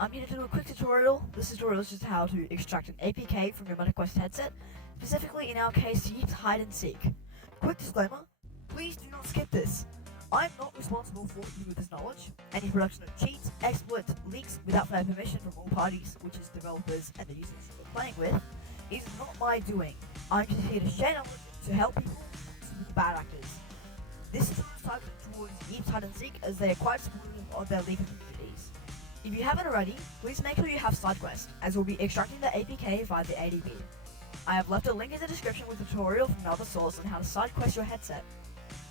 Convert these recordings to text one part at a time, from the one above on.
I'm here to do a quick tutorial. This tutorial is just how to extract an APK from your Sidequest headset, specifically in our case, Yeeps hide and seek. Quick disclaimer, please do not skip this. I'm not responsible for you with this knowledge. Any production of cheats, exploits, leaks without fair permission from all parties, which is developers and the users you're playing with, is not my doing. I'm just here to share knowledge to help people to bad actors. This is targeted towards Yeeps hide and seek as they are quite supportive of their legal communities. If you haven't already, please make sure you have Sidequest, as we'll be extracting the APK via the ADB. I have left a link in the description with a tutorial from another source on how to Sidequest your headset.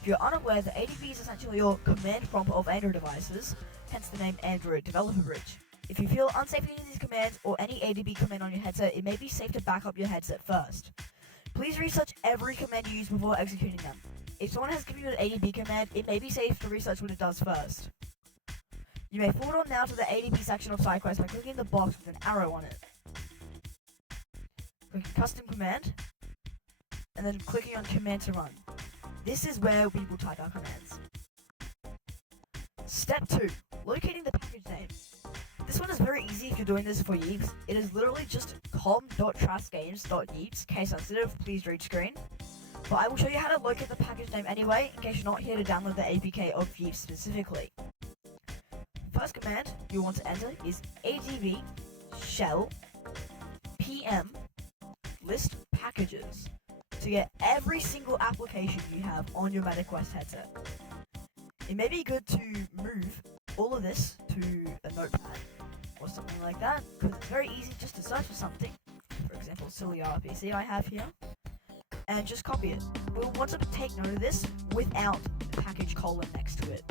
If you're unaware, the ADB is essentially your command prompt of Android devices, hence the name Android Developer Bridge. If you feel unsafe using these commands or any ADB command on your headset, it may be safe to back up your headset first. Please research every command you use before executing them. If someone has given you an ADB command, it may be safe to research what it does first. You may forward on now to the ADB section of Sidequest by clicking the box with an arrow on it. Clicking Custom Command, and then clicking on Command to Run. This is where we will type our commands. Step 2. Locating the package name. This one is very easy if you're doing this for Yeeps. It is literally just com.trashgames.yeeps, case sensitive, please read screen. But I will show you how to locate the package name anyway, in case you're not here to download the APK of Yeeps specifically. First command you want to enter is adv shell pm list packages to get every single application you have on your Sidequest headset. It may be good to move all of this to a notepad or something like that, because it's very easy just to search for something. For example, silly RPC I have here, and just copy it. We'll want to take note of this without package colon next to it.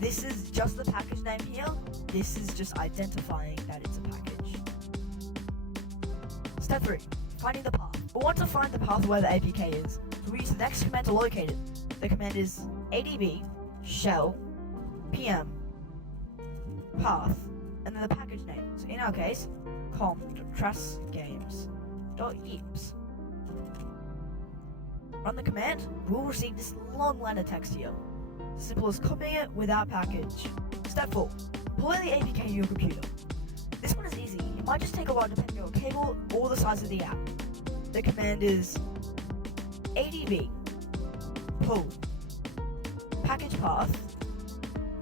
This is just the package name here. This is just identifying that it's a package. Step 3. Finding the path. We'll want to find the path where the APK is, so we use the next command to locate it. The command is adb shell pm path and then the package name. So in our case, com.trashgames.yeeps. Run the command, we'll receive this long line of text here. Simple as copying it without package. Step 4. Pull in the APK to your computer. This one is easy. It might just take a while depending on your cable or the size of the app. The command is adb pull package path.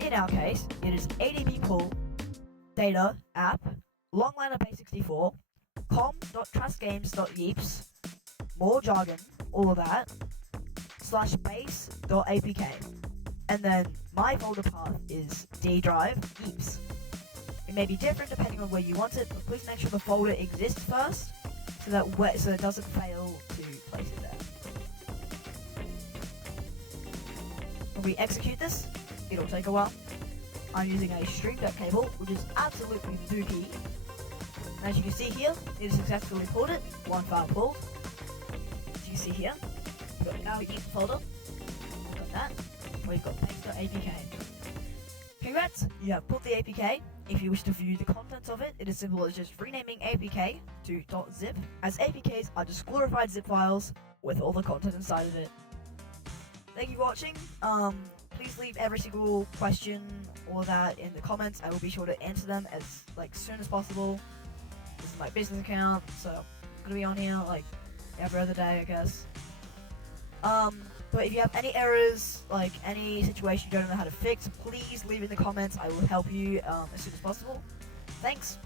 In our case, it is adb pull data app long line of base64 com.trashgames.yeeps, more jargon, all of that, /base.apk. And then my folder path is D drive Yeeps. It may be different depending on where you want it, but please make sure the folder exists first, so it doesn't fail to place it there. When we execute this, it'll take a while. I'm using a Stream Deck cable, which is absolutely dookie. And as you can see here, it has successfully pulled it, one file pulled. As you can see here, we've got our Yeeps folder, we've got that, we've got paste.apk. Congrats, you have pulled the APK. If you wish to view the contents of it, it is simple as just renaming APK to .zip, as APKs are just glorified zip files with all the content inside of it. Thank you for watching. Please leave every single question or that in the comments. I will be sure to answer them as soon as possible. This is my business account, so I'm gonna be on here every other day, I guess. But if you have any errors, any situation you don't know how to fix, please leave it in the comments. I will help you as soon as possible. Thanks.